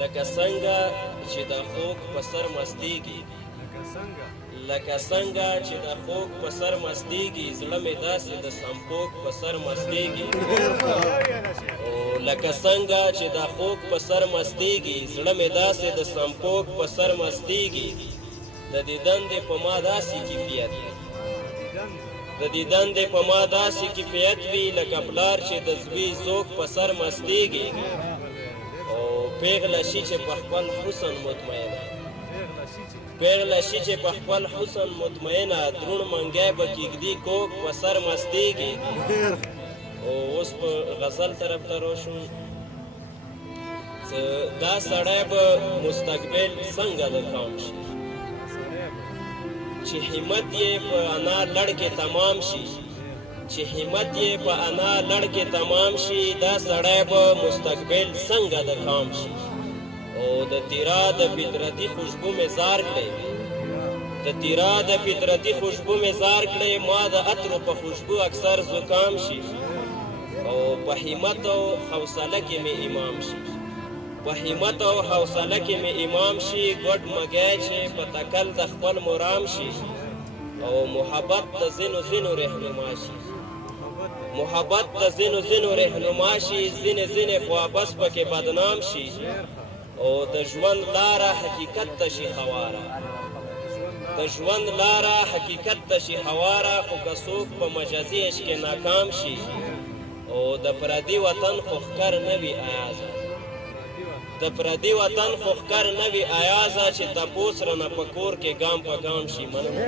لکه څنګه چې د خوږ په سر مستیږي لکه څنګه چې د خوږ په سر مستیږي زړه مې داسې د سمپوک په سر مستیږي او لکه څنګه چې د خوږ په سر مستیږي زړه مې داسې د سمپوک په سر مستیږي د دې دندې په ما داسې کیفیت د دې دندې په ما داسې کیفیت وي لکه پلار چې د زوی ذوق په سر مستیږي او پیغله شي چې په خپل حسن مطمئنه پیغله شي چې په خپل حسن مطمئنه درون منګی به کیږدي کوک په سر مستیږي او اوس په غزل طرف ته روشو دا سړی به مستقبل څنګه د قوم شي چې همت یې په انا لړ کې تمام شي چې همت یې په انا لړ کې تمام شي دا سړی به مستقبل څنګه د قوم شي او د تیرا د فطرتي خوشبو مې زار کړی د تیرا د فطرتي خوشبو مې زار کړی ما د عطرو په خوشبو اکثر زکام شي او په همت او حوصله کې مې امام شي په همت او حوصله کې مې امام شي ګډ مګی چې په تکل د خپل مرام شي او محبت د ځینو ځینو رهنما شي محبت د ځینو ځینو رهنما شي ځینې ځینې خوابس پکې بدنام شي او د ژوند لاره حقیقت ته شي خواره د ژوند لاره حقیقت ته شي خواره خو که څوک په مجازي عشق کې ناکام شي او د پردي وطن خو ښکر نه وي ایازه د پردي وطن خو ښکر نه وي ایازه چې تپوس رانه په کور کې ګام په ګام شي مننه